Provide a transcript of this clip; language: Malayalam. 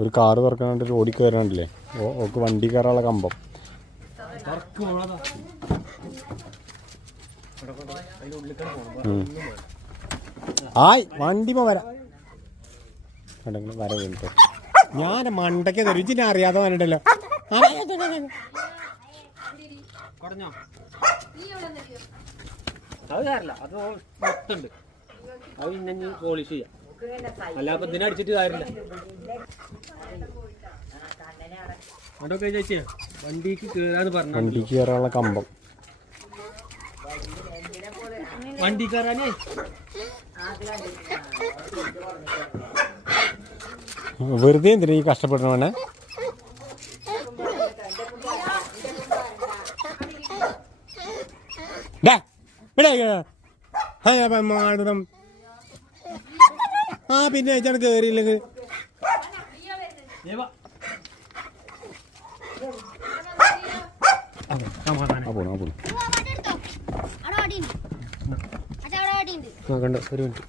ഒരു കാറ് തുറക്കാൻ വേണ്ടി ഓടി കയറാണ്ടില്ലേ ഓക്ക് വണ്ടി കയറാനുള്ള കമ്പം. ആയ് വണ്ടിമ വരാം. വര വീണിട്ട്. ഞാൻ മണ്ടയ്ക്ക് തരും. ഇച്ചിനെ അറിയാതെ കുടഞ്ഞോ അത് കാരല്ല അത് മൊത്തമുണ്ട് അത് പിന്നെ പോളിഷ് ചെയ്യാം. അല്ല അപ്പൊ ഇതിനെ അടിച്ചിട്ട് കാര്യമില്ല. അതൊക്കെ ചേച്ചിയാ വണ്ടിക്ക് കേറാന്ന് പറഞ്ഞു വണ്ടിക്ക് കയറാനുള്ള കമ്പം. വണ്ടി കയറാനേ വെറുതെ എന്തിനാ ഈ കഷ്ടപ്പെടണവനെ ഡാ, ഇവിടെ. ഹായ് മാടണം. ആ പിന്നെ അയച്ചാണ് കേറിയില്ലെങ്കിൽ. കണ്ട് ഒരു മിനിറ്റ്.